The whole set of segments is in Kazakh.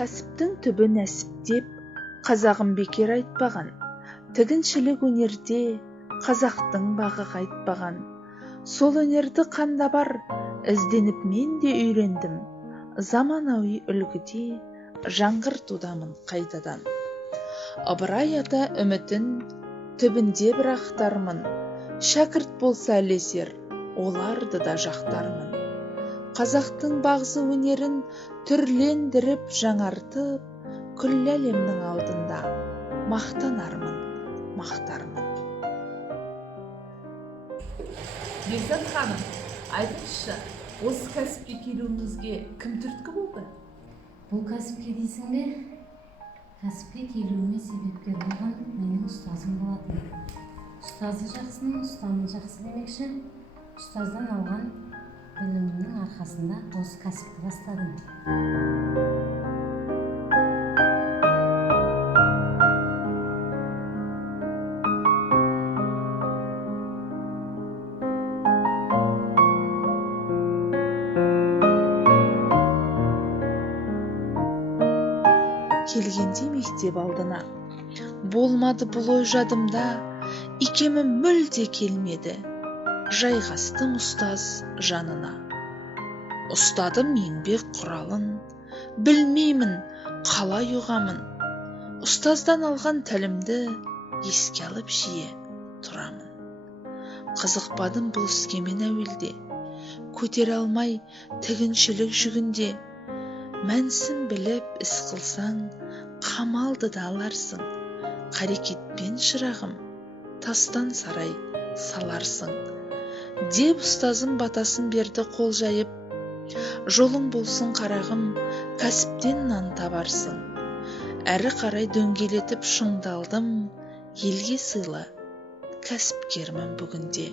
Кәсіптің түбі нәсіп деп қазағым бекер айтпаған. Тігіншілік өнерде қазақтың бағы қайтпаған. Сол өнерді қанда бар, ізденіп мен де үйрендім. Заманауи үлгіде жаңғыртудамын қайтадан. Ыбырай ата үмітін түбінде бір ақтармын. Шәкірт болса ілесер, оларды да жақтармын. Қазақтың бағзы өнерін түрлендіріп жаңартып, күллі әлемнің алдында мақтанармын, мақтармын. Бекзат ханым, айтыңызшы, осы кәсіпке келуіңізге кім түрткі болды? Бұл кәсіпке дейсің бе? Кәсіпке келуіме себепкер болған менің ұстазым болатын. Ұстазы жақсының ұстаны жақсы демекші. Ұстаздан алған білімімнің арқасында осы кәсіпті бастадым. Келгенде мектеп алдына, болмады бұл ой жадымда, икемі мүлде келмеді, жайғастым ұстаз жанына. Ұстадым еңбек құралын, білмеймін қалай ұғамын. Ұстаздан алған тілімді еске алып жиі тұрамын. Қызықпадым бұл іске мен әуелде, көтере алмай тігіншілік жүгінде. Мәнсін біліп іс қылсаң, қамалды да аларсың. Қарекетпен шырағым, тастан сарай саларсың. Деп ұстазым батасын берді қол жайып. Жолың болсын қарағым, кәсіптен нан табарсың. Әрі қарай дөңгелетіп шыңдалдым, елге сыйлы кәсіпкермін бүгінде.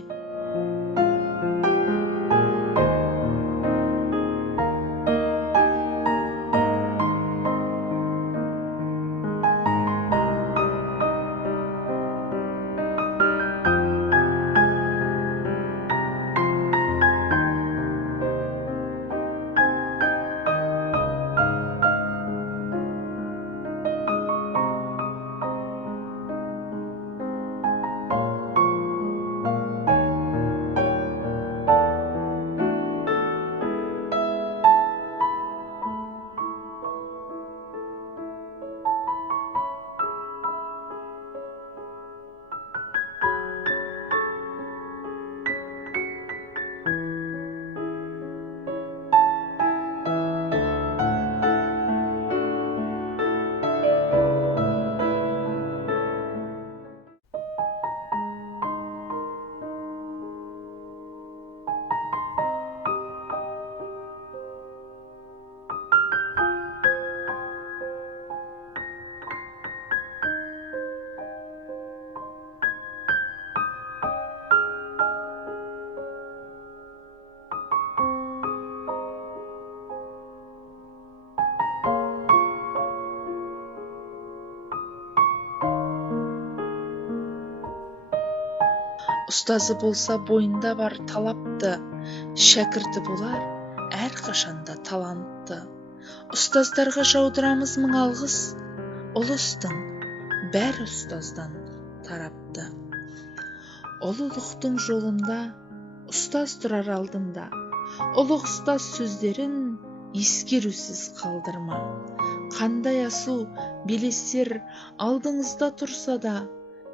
Ұстазы болса бойында бар талапты, шәкірті болар әрқашанда талантты. Ұстаздарға жаудырамыз мың алғыс, ұлы істің бәрі ұстаздан тарапты. Ұлылықтың жолында ұстаз тұрар алдында, ұлық ұстаз сөздерін ескерусіз қалдырма. Қандай асу белестер алдыңызда тұрса да,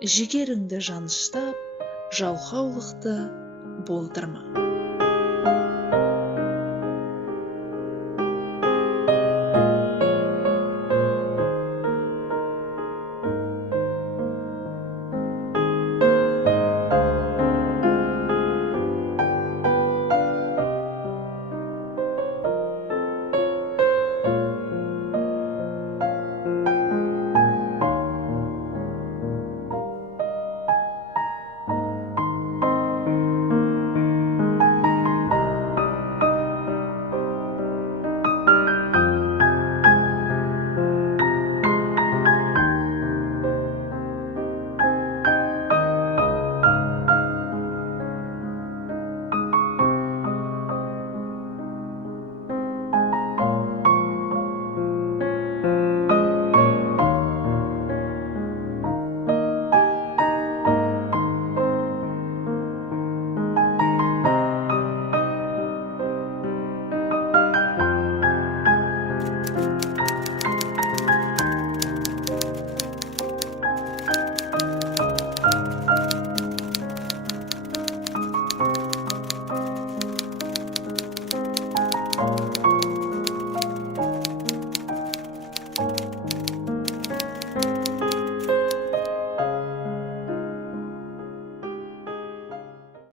жігеріңді жаныштап, жалқаулықты болдырма. Ой.